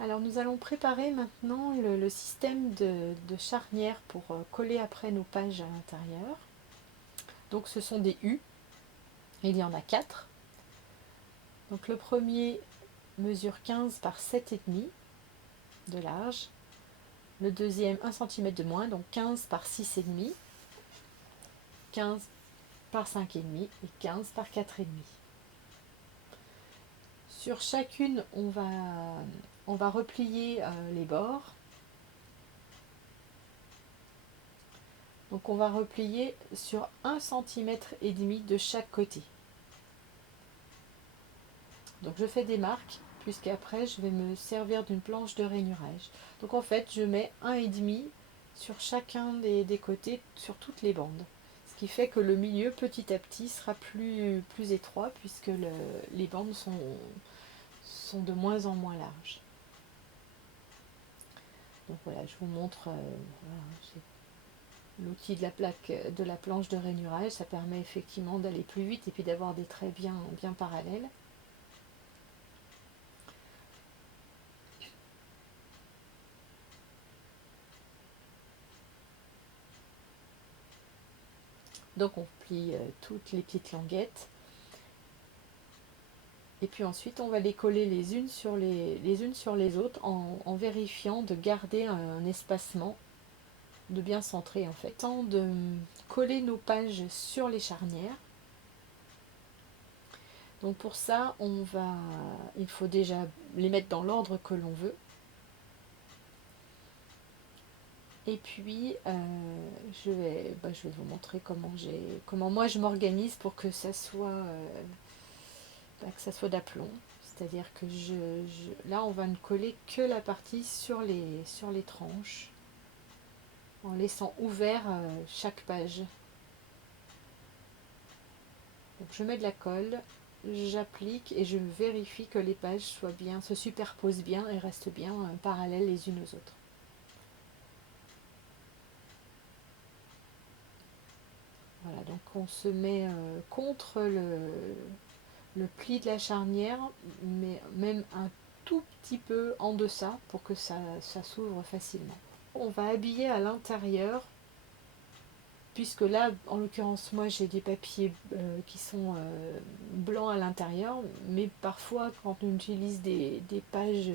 Alors nous allons préparer maintenant le système de charnière pour coller après nos pages à l'intérieur. Donc ce sont des U, il y en a 4. Donc le premier mesure 15 par 7,5 de large. Le deuxième 1 cm de moins, donc 15 par 6,5, 15 par 5,5 et 15 par 4,5. Sur chacune, on va replier les bords. Donc on va replier sur 1,5 cm de chaque côté. Donc je fais des marques, puisqu'après je vais me servir d'une planche de rainurage. Donc en fait je mets 1,5 sur chacun des côtés, sur toutes les bandes. Ce qui fait que le milieu petit à petit sera plus étroit, puisque les bandes sont de moins en moins larges. Donc voilà, je vous montre voilà, l'outil de la planche de rainurage. Ça permet effectivement d'aller plus vite et puis d'avoir des traits bien parallèles. Donc on plie toutes les petites languettes. Et puis ensuite, on va les coller les unes sur les autres en vérifiant de garder un espacement, de bien centrer en fait. Temps de coller nos pages sur les charnières. Donc pour ça, il faut déjà les mettre dans l'ordre que l'on veut. Et puis, je vais vous montrer comment moi je m'organise pour que ça soit d'aplomb. C'est-à-dire que là, on va ne coller que la partie sur les tranches, en laissant ouvert chaque page. Donc je mets de la colle, j'applique et je vérifie que les pages se superposent bien et restent bien parallèles les unes aux autres. Voilà, donc on se met contre le pli de la charnière, mais même un tout petit peu en deçà pour que ça s'ouvre facilement. On va habiller à l'intérieur, puisque là, en l'occurrence, moi j'ai des papiers qui sont blancs à l'intérieur, mais parfois quand on utilise des pages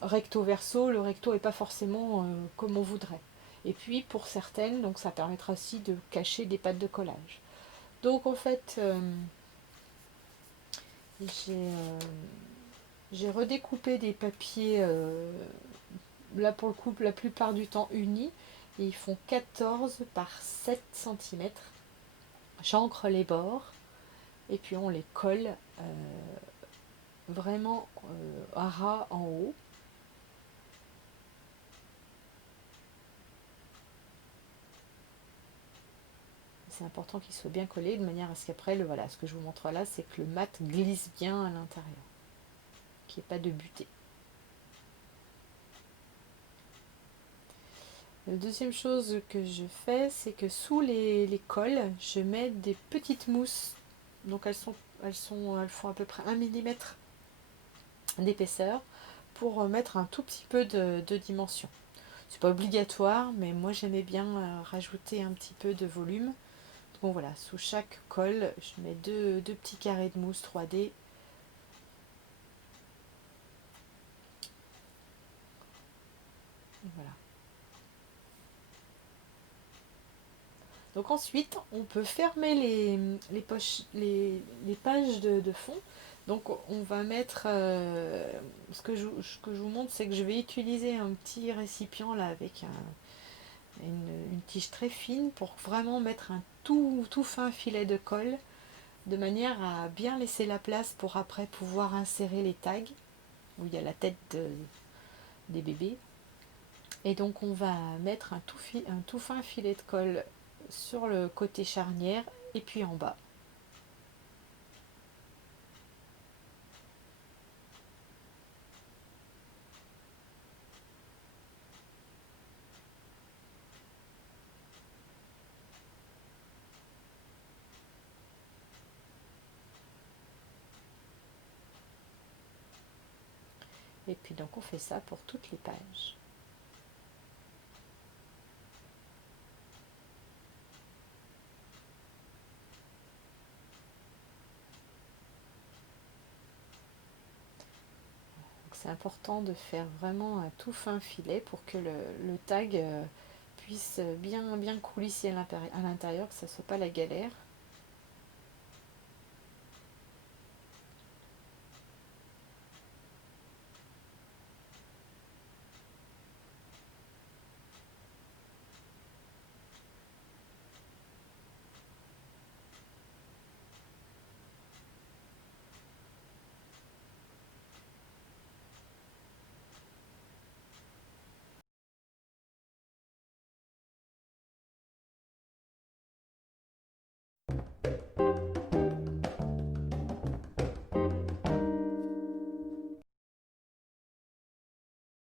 recto verso, le recto n'est pas forcément comme on voudrait. Et puis pour certaines, donc ça permettra aussi de cacher des pattes de collage. Donc en fait, j'ai redécoupé des papiers, là pour le coup, la plupart du temps unis, et ils font 14 par 7 cm. J'encre les bords, et puis on les colle vraiment à ras en haut. C'est important qu'il soit bien collé de manière à ce qu'après, voilà, ce que je vous montre là, c'est que le mat glisse bien à l'intérieur, qu'il n'y ait pas de butée. La deuxième chose que je fais, c'est que sous les cols, je mets des petites mousses. Donc elles font à peu près 1 mm d'épaisseur pour mettre un tout petit peu de dimension. C'est pas obligatoire, mais moi j'aimais bien rajouter un petit peu de volume. Donc voilà, sous chaque col, je mets deux petits carrés de mousse 3D. Voilà. Donc ensuite, on peut fermer les pages de fond. Donc on va mettre, ce que je vous montre, c'est que je vais utiliser un petit récipient là avec une tige très fine pour vraiment mettre un tout fin filet de colle, de manière à bien laisser la place pour après pouvoir insérer les tags, où il y a la tête des bébés. Et donc on va mettre un tout fin filet de colle sur le côté charnière et puis en bas. Et puis donc on fait ça pour toutes les pages. C'est important de faire vraiment un tout fin filet pour que le tag puisse bien coulisser à l'intérieur, que ça ne soit pas la galère.